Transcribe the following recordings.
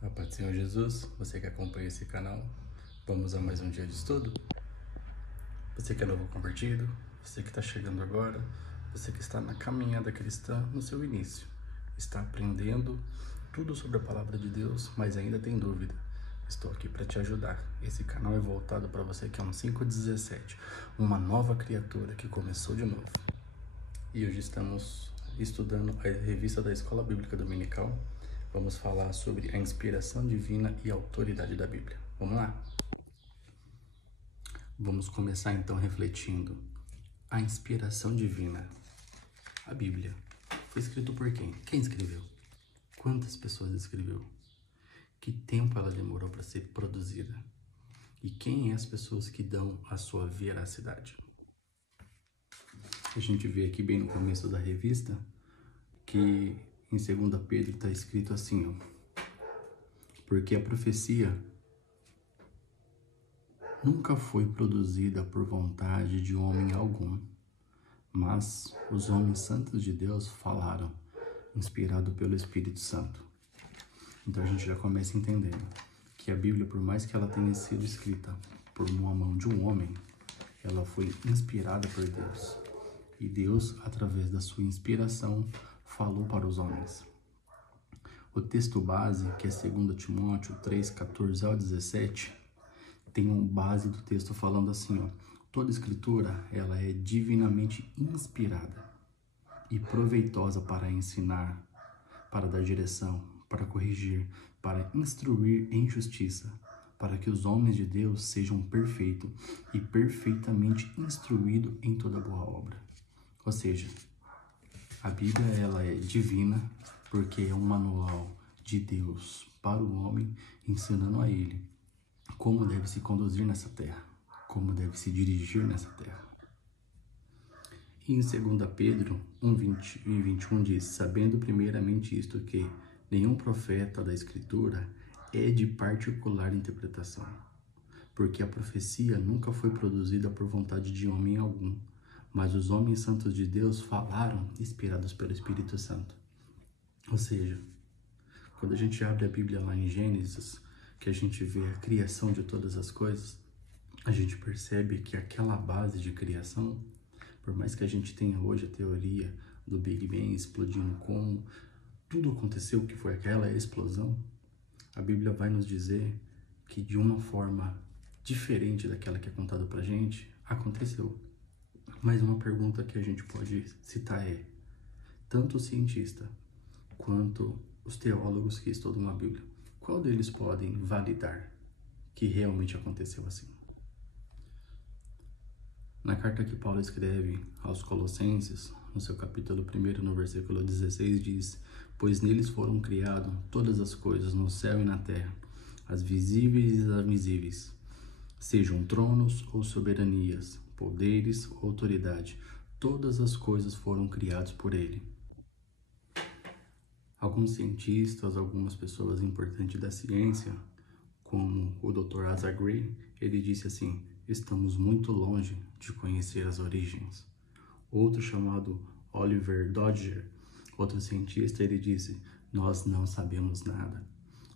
A paz do Senhor Jesus, você que acompanha esse canal, vamos a mais um dia de estudo. Você que é novo convertido, você que está chegando agora, você que está na caminhada cristã no seu início, está aprendendo tudo sobre a palavra de Deus, mas ainda tem dúvida. Estou aqui para te ajudar. Esse canal é voltado para você que é um 517, uma nova criatura que começou de novo. E hoje estamos estudando a revista da Escola Bíblica Dominical. Vamos falar sobre a inspiração divina e a autoridade da Bíblia. Vamos lá? Vamos começar então refletindo. A inspiração divina. A Bíblia foi escrito por quem? Quem escreveu? Quantas pessoas escreveu? Que tempo ela demorou para ser produzida? E quem é as pessoas que dão a sua veracidade? A gente vê aqui bem no começo da revista que em 2 Pedro está escrito assim, ó, porque a profecia nunca foi produzida por vontade de homem algum, mas os homens santos de Deus falaram, inspirado pelo Espírito Santo. Então a gente já começa entendendo que a Bíblia, por mais que ela tenha sido escrita por uma mão de um homem, ela foi inspirada por Deus. E Deus, através da sua inspiração, falou para os homens. O texto base, que é 2 Timóteo 3, 14 ao 17, tem um base do texto falando assim, ó, toda escritura, ela é divinamente inspirada e proveitosa para ensinar, para dar direção, para corrigir, para instruir em justiça, para que os homens de Deus sejam perfeitos e perfeitamente instruídos em toda boa obra. Ou seja, a Bíblia ela é divina porque é um manual de Deus para o homem, ensinando a ele como deve se conduzir nessa terra, como deve se dirigir nessa terra. E em 2 Pedro 1, 20 e 21 diz, sabendo primeiramente isto que nenhum profeta da Escritura é de particular interpretação, porque a profecia nunca foi produzida por vontade de homem algum, mas os homens santos de Deus falaram inspirados pelo Espírito Santo. Ou seja, quando a gente abre a Bíblia lá em Gênesis, que a gente vê a criação de todas as coisas, a gente percebe que aquela base de criação, por mais que a gente tenha hoje a teoria do Big Bang explodindo como tudo aconteceu, que foi aquela explosão, a Bíblia vai nos dizer que de uma forma diferente daquela que é contada pra gente, aconteceu. Mas uma pergunta que a gente pode citar é, tanto o cientista quanto os teólogos que estudam a Bíblia, qual deles podem validar que realmente aconteceu assim? Na carta que Paulo escreve aos Colossenses, no seu capítulo 1, no versículo 16, diz, pois neles foram criadas todas as coisas no céu e na terra, as visíveis e as invisíveis, sejam tronos ou soberanias, poderes ou autoridade, todas as coisas foram criadas por ele. Alguns cientistas, algumas pessoas importantes da ciência, como o Dr. Asa Gray, ele disse assim, estamos muito longe de conhecer as origens. Outro chamado Oliver Dodger, outro cientista, ele disse, nós não sabemos nada.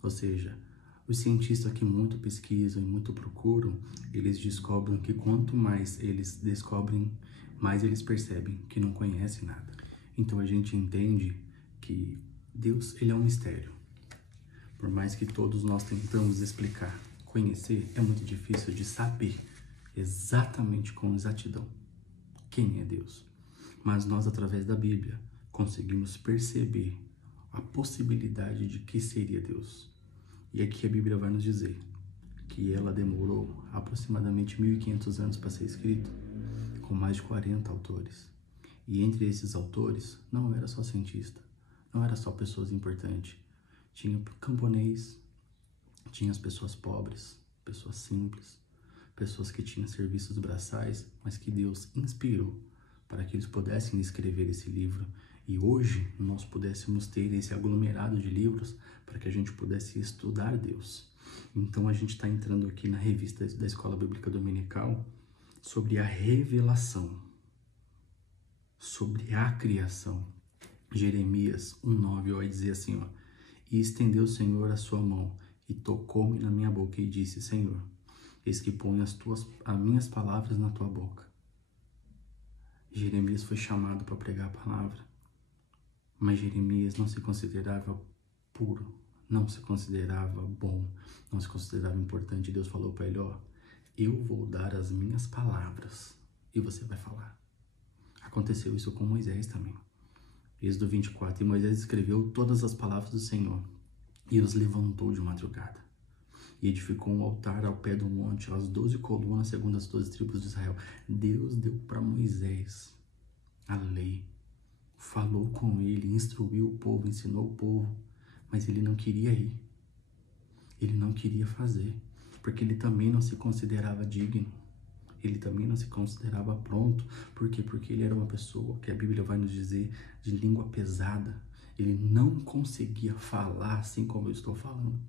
Ou seja, os cientistas que muito pesquisam e muito procuram, eles descobrem que quanto mais eles descobrem, mais eles percebem que não conhecem nada. Então a gente entende que Deus, ele é um mistério. Por mais que todos nós tentamos explicar, conhecer, é muito difícil de saber exatamente com exatidão quem é Deus. Mas nós, através da Bíblia, conseguimos perceber a possibilidade de que seria Deus. E aqui a Bíblia vai nos dizer que ela demorou aproximadamente 1500 anos para ser escrita, com mais de 40 autores. E entre esses autores, não era só cientista, não era só pessoas importantes. Tinha camponês, tinha as pessoas pobres, pessoas simples, pessoas que tinham serviços braçais, mas que Deus inspirou para que eles pudessem escrever esse livro. E hoje nós pudéssemos ter esse aglomerado de livros para que a gente pudesse estudar Deus. Então a gente está entrando aqui na revista da Escola Bíblica Dominical sobre a revelação, sobre a criação. Jeremias 1:9 vai dizer assim, ó, E estendeu o Senhor a sua mão e tocou-me na minha boca e disse: Senhor, eis que põe as minhas palavras na tua boca. Jeremias foi chamado para pregar a palavra, mas Jeremias não se considerava puro, não se considerava bom, não se considerava importante. Deus falou para ele: ó, eu vou dar as minhas palavras e você vai falar. Aconteceu isso com Moisés também. Êxodo 24, e Moisés escreveu todas as palavras do Senhor e os levantou de madrugada. E edificou um altar ao pé do monte, as 12 colunas segundo as 12 tribos de Israel. Deus deu para Moisés a lei, falou com ele, instruiu o povo, ensinou o povo, mas ele não queria ir. Ele não queria fazer, porque ele também não se considerava digno. Ele também não se considerava pronto. Por quê? Porque ele era uma pessoa que a Bíblia vai nos dizer de língua pesada. Ele não conseguia falar assim como eu estou falando.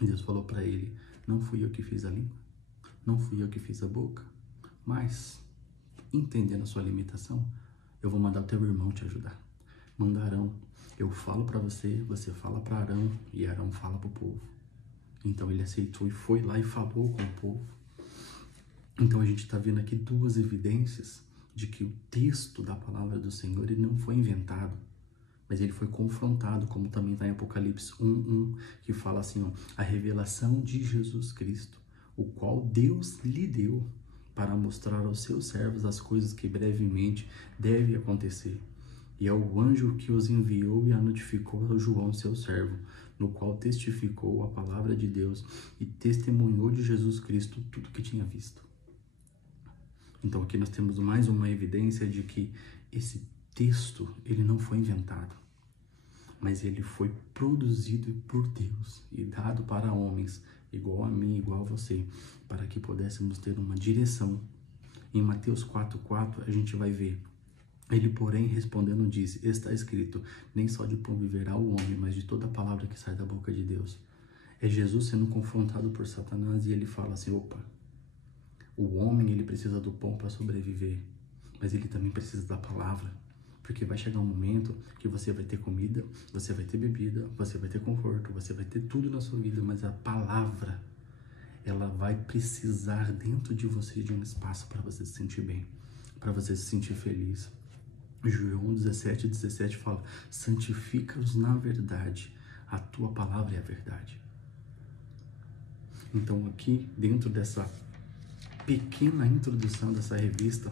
E Deus falou para ele: não fui eu que fiz a língua, não fui eu que fiz a boca, mas, entendendo a sua limitação, eu vou mandar o teu irmão te ajudar. Manda Arão. Eu falo para você, você fala para Arão e Arão fala para o povo. Então ele aceitou e foi lá e falou com o povo. Então a gente está vendo aqui duas evidências de que o texto da palavra do Senhor ele não foi inventado, mas ele foi confrontado, como também está em Apocalipse 1:1, que fala assim, ó, a revelação de Jesus Cristo, o qual Deus lhe deu para mostrar aos seus servos as coisas que brevemente devem acontecer. E é o anjo que os enviou e a notificou a João, seu servo, no qual testificou a palavra de Deus e testemunhou de Jesus Cristo tudo que tinha visto. Então aqui nós temos mais uma evidência de que esse texto, ele não foi inventado, mas ele foi produzido por Deus e dado para homens, igual a mim, igual a você, para que pudéssemos ter uma direção. Em Mateus 4:4 a gente vai ver: ele, porém, respondendo, disse: está escrito, nem só de pão viverá o homem, mas de toda palavra que sai da boca de Deus. É Jesus sendo confrontado por Satanás e ele fala assim: opa, o homem ele precisa do pão para sobreviver, mas ele também precisa da palavra, porque vai chegar um momento que você vai ter comida, você vai ter bebida, você vai ter conforto, você vai ter tudo na sua vida, mas a palavra, ela vai precisar dentro de você de um espaço para você se sentir bem, para você se sentir feliz. João 17:17 fala: santifica-os na verdade, a tua palavra é a verdade. Então aqui, dentro dessa pequena introdução dessa revista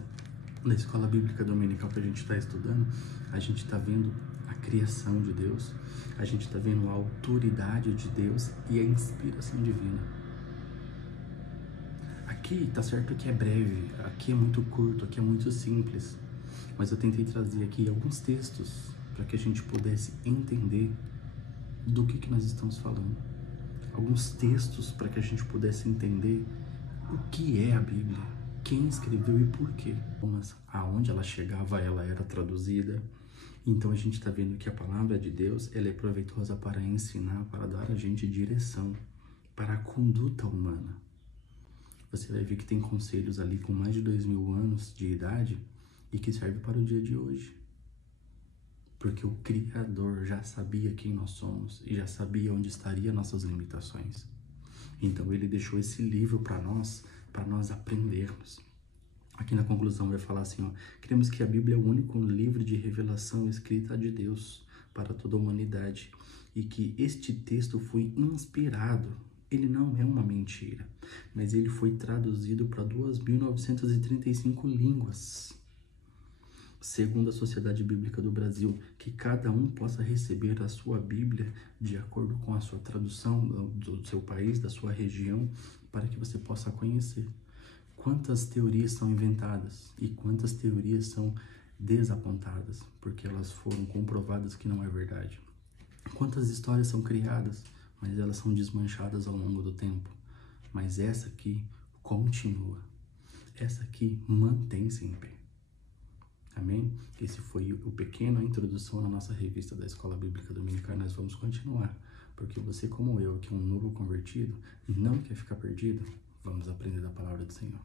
da Escola Bíblica Dominical que a gente está estudando, a gente está vendo a criação de Deus, a gente está vendo a autoridade de Deus e a inspiração divina. Aqui tá certo que é breve, aqui é muito curto, aqui é muito simples, mas eu tentei trazer aqui alguns textos para que a gente pudesse entender do que nós estamos falando. Alguns textos para que a gente pudesse entender o que é a Bíblia, quem escreveu e por quê. Mas aonde ela chegava, ela era traduzida. Então a gente está vendo que a palavra de Deus ela é proveitosa para ensinar, para dar a gente direção, para a conduta humana. Você vai ver que tem conselhos ali com mais de 2000 anos de idade e que serve para o dia de hoje. Porque o Criador já sabia quem nós somos e já sabia onde estariam nossas limitações. Então ele deixou esse livro para nós aprendermos. Aqui na conclusão vai falar assim, ó: cremos que a Bíblia é o único livro de revelação escrita de Deus para toda a humanidade e que este texto foi inspirado. Ele não é uma mentira, mas ele foi traduzido para 2.935 línguas. Segundo a Sociedade Bíblica do Brasil, que cada um possa receber a sua Bíblia de acordo com a sua tradução do seu país, da sua região, para que você possa conhecer. Quantas teorias são inventadas e quantas teorias são desapontadas, porque elas foram comprovadas que não é verdade. Quantas histórias são criadas, mas elas são desmanchadas ao longo do tempo. Mas essa aqui continua. Essa aqui mantém-se em pé. Amém? Esse foi o pequeno introdução na nossa revista da Escola Bíblica Dominical. Nós vamos continuar, porque você como eu, que é um novo convertido, não quer ficar perdido, vamos aprender da palavra do Senhor.